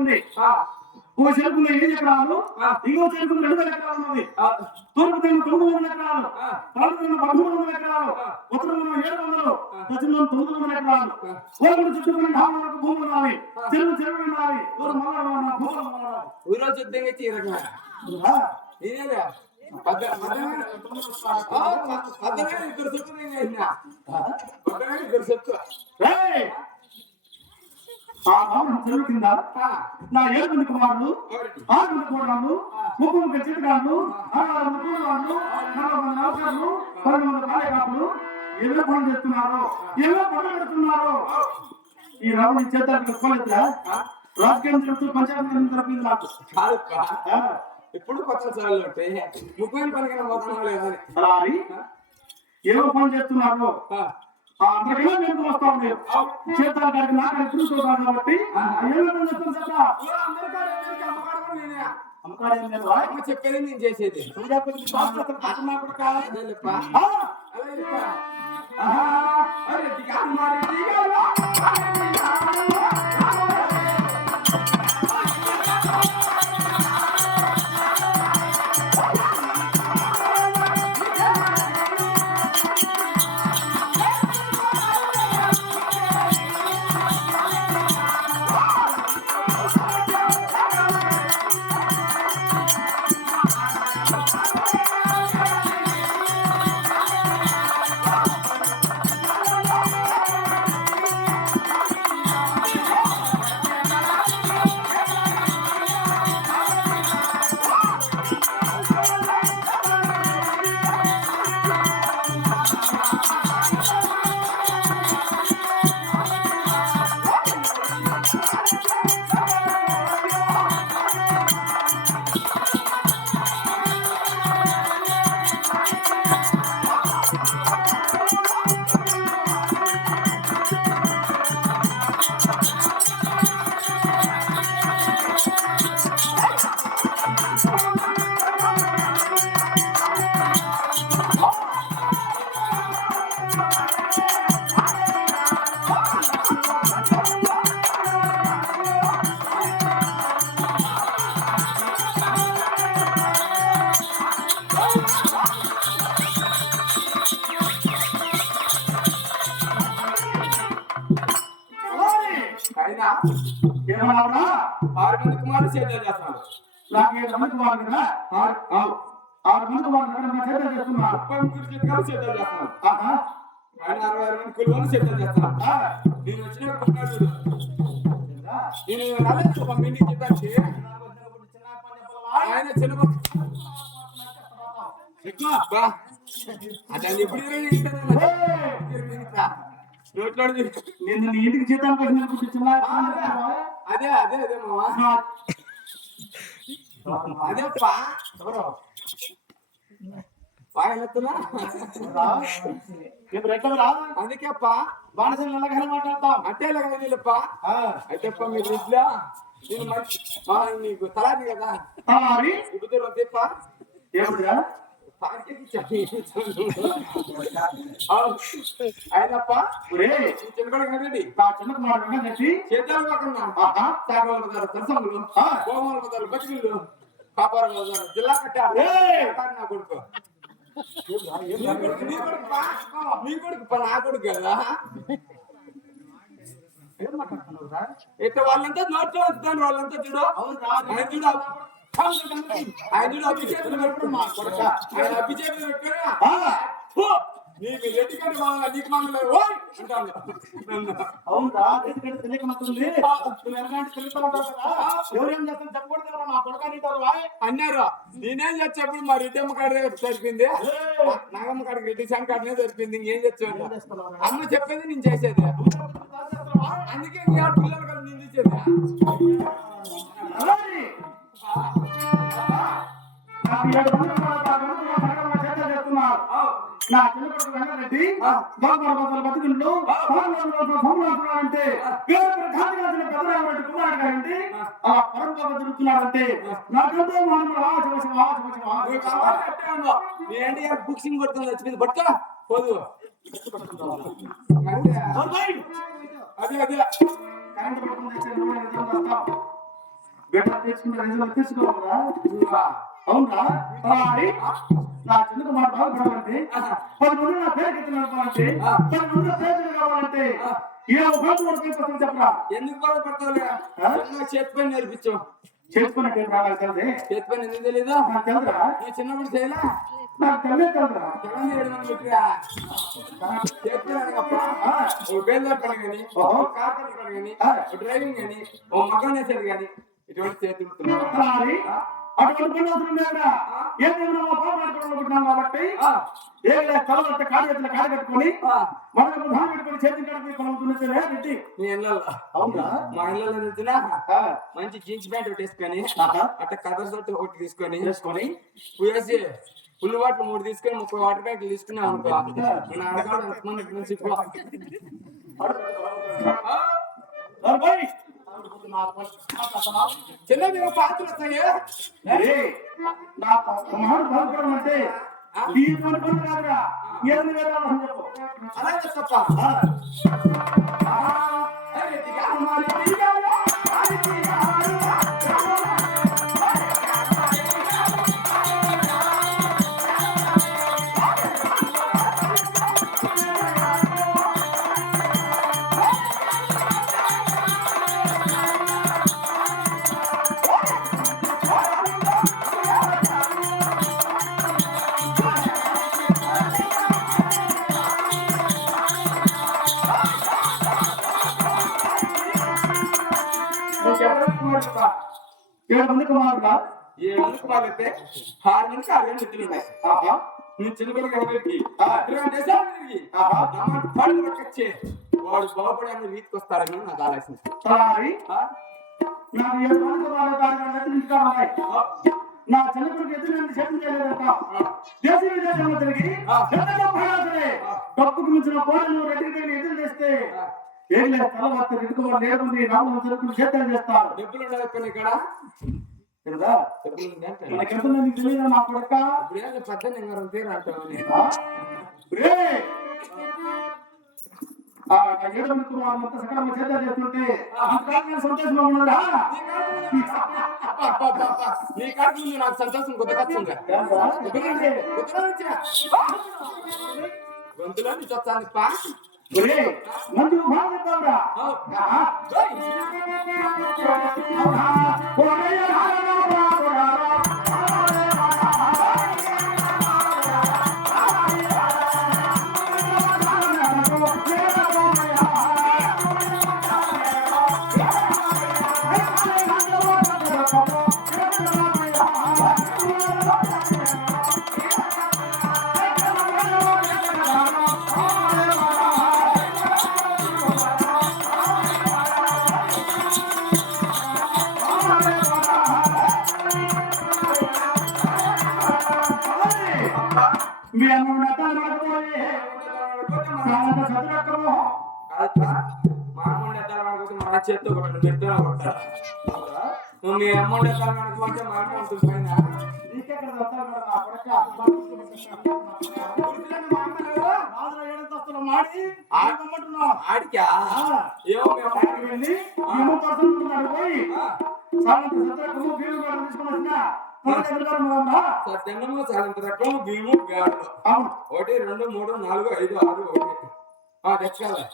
ఉంది. ఒక చెరుకులో 7 ఎకరాలు, ఇంకో చెరుకులో 2,000 ఎకరాలు ఉన్నది. తూర్పు దిగున 900 ఎకరాలు, తూర్పు దిగున 1300 ఎకరాలు, ఉత్తర దిగున 700, పశ్చిమ 900 ఎకరాలు. ఊరు చుట్టుకుని 4 వరకు భూములు ఉన్నాయి. చెరువు ఉన్నాయి. ఊరు మల్ల భూములు ఉన్నాయి. ఊరోజు యుద్ధంగా తీరగా నేనేదా చెరువు కింద నా 7 కుమారులు, 6 కోడళ్ళు, 30 చిత్రాలు, 6 కూడళ్ళు, 40 నౌకర్లు, 10 కార్యకారులు ఏవో పనులు చేస్తున్నారు, ఏవో పనులు పెడుతున్నారు. ఈ రావుని చేత కోలేదా రాజకీయం చెప్తూ పంచాయతీ తరపుంది నాకు. ఎప్పుడు కొత్త సార్లు ఉంటాయి ముఖ్యమైన పనికైనా మొత్తం లేదని ఏవో పనులు చేస్తున్నారు. అందరికీ మేము వస్తా ఉంది. చేతాల గారికి నాకు ఎప్పుడు చూడాలి కాబట్టి చెప్పేది నేను చేసేది ఏమన్నా 6 మంది కుమారులు సేద్యం చేస్తున్నారు. నాకు 7 మంది కుమారులు కదా 6 మంది కుమారులు సేద్యం చేస్తున్నారు. 33 చిత్రాలు సేద్యం చేస్తున్నారు. ఆయన 66 మంది కులవాళ్ళు సేద్యం చేస్తున్నారు. నేను వచ్చిన నేను రాలేదు ఇంటికి చెప్పాను. ఆయన చిన్న అతను ఎప్పుడు నేను ఇంటికి జీతాలు పెట్టిన అదే అదే అదే మామా అదే అందుకే అప్ప బాణసలు నెలగానే మాట్లాడతాం అంటే నీళ్ళప్ప అయితే అప్ప మీరు ఇంట్లో నేను నీకు తలాది కదా ఇప్పుడు తెప్ప ఏమిటిగా ఆయనప్ప చిన్నకడండి నా చిన్న కుమారుడు నచ్చి చేద్దాం దర్శనములు గోమాల బతికిళ్ళు పాపారం జిల్లా కట్టారు నా కొడుకు నీ కొడుకు నా కొడుకు కదా ఇట్లా వాళ్ళంతా నోట్లో వస్తాను వాళ్ళంతా చూడు ఆయన చూడు ఆయన చూడు అభిషేకం పెట్టుకుని మా కొడుక ఆయన అభిషేకం పెట్టుకుని నీకు ఎట్టుకంటే బాగా నీకు మంగళ అవునా తెలియకమవుతుంది ఎవరేం చేస్తాను చెప్పకూడదు మా కొడుకు అన్నారు నేనేం చచ్చేప్పుడు మా రెడ్డమ్మ కాడి సరిపోయింది నాగమ్మ కాడికి రెడ్డి శాంక్ కాడనే సరిపోయింది ఇంకేం చేస్తాను అమ్మ చెప్పేది నేను చేసేది అందుకే పిల్లలు కదా నేను ఇచ్చేది నా చిన్నప్పటి వెంకటరెడ్డి బతుకుంటూ అంటే పెద్దరామరెడ్డి కుమారుడు గారండి అలా పరంగా తిరుగుతున్నాడంటే నాకెంతో బుక్సింగ్ పడుతుంది వచ్చింది పట్టుకో పోదు అదే అదే కరెంట్ పడుతుంది బిడ్డ తెచ్చుకుంటే రైతులు తెచ్చుకోవాలరా చూవా. అవునా మరి నా చిన్న మాట బాగుపడాలంటే 10 మంది నా పేరు ఎత్తుకోవాలంటే 10 మంది పేరు కావాలంటే ఏ ఒక పడుతుంది చెప్పరా ఎందుకు బాధపడతావులే? చేతి పని నేర్పించావు. చేసుకున్నట్టు రావాలి తెలియదే చేతి పని ఎందుకు తెలీదు? నాకు తెలుదురా నీ చిన్నప్పుడు చేయలే? నాకు తెలుదురా తెలంగాణ 7 మంది పెట్టిరా చేతి పని అనగప్ప. ఓ బేల్ పని కానీ, ఓ కార్ పని కానీ, ఓ డ్రైవింగ్ కానీ, ఓ మగ్గం వేసేది కానీ ఇటువంటి చేతులు మరి అటువంటి పని అవసరం లేదురా ఏదేమైనా మా పాప ఆడుకోవాలనుకుంటున్నాం కాబట్టి ఏ కలవట్ట కాడి ఎత్తున కాడి కట్టుకొని మనకు ధాన్ పెట్టుకొని చేతి కడుపు కొనుక్కున్నట్టే రెడ్డి నీ ఇళ్ళల్లో. అవునా మా ఇళ్ళలో వచ్చినా మంచి జీన్స్ ప్యాంట్ ఒకటి వేసుకొని అట్ట కదర్ షర్ట్ ఒకటి తీసుకొని వేసి ఫుల్ వాటర్ 3 తీసుకొని 30 వాటర్ ప్యాకెట్లు తీసుకున్నాం అనుకో. మన అడగాడు అంతమంది నుంచి చిన్నది పాత్ర వస్తాయి. అంటే ఈ పని కాదురా ఏమి వేయాలని చెప్పు అలాగే తప్ప ఏడు మంది కుమారుడా 7 మంది కుమారులైతే 6 మందికి 6 వేలు ఎత్తులు ఉన్నాయి. నీ చిన్నపిల్లకి 20 పళ్ళు పట్టుకొచ్చి వాడు బాగుపడే రీతికి వస్తాడని నాకు ఆలోచన. నాకు 7 మంది కుమారులు ఇంకా ఉన్నాయి నా చిన్నప్పుడు ఎదురు చేతులు చేయలేదట దేశ విదేశంలో తిరిగి డబ్బుకు మించిన కోడలు రెడ్డి ఎదురు చేస్తే ఏం లేదు తర్వాత రెడ్డుకోవాలి లేకుంది నాలుగు చెరుకులు చేతులు చేస్తారు డబ్బులు ఉండకపోయినా ఇక్కడ కదా మనకెంత నీకు తెలియదు నా కొడుక పెద్ద నేను తీరు అంటావు. 7 మంది కుమారులంతా సకలమ చేతులు చేస్తుంటే సంతోషంగా ఉన్నాడా నీ కాదు ముందు నాకు సంతోషం కొద్దిగా గొంతులో నుంచి వస్తాను పా మందు బాగుంటావురా మీ అమ్మ మన చేత్తో కొట్టాడు నువ్వు మీ అమౌంట్ ఎట్లా అనుకుంటే మాట్లాడుతుంది పైన ఆడికా ఏమో వెళ్ళి పోయి సత్యము సాయంత్రం భీము గాడు 1 2 3 4 5 6 1 తెచ్చుకోవాలి.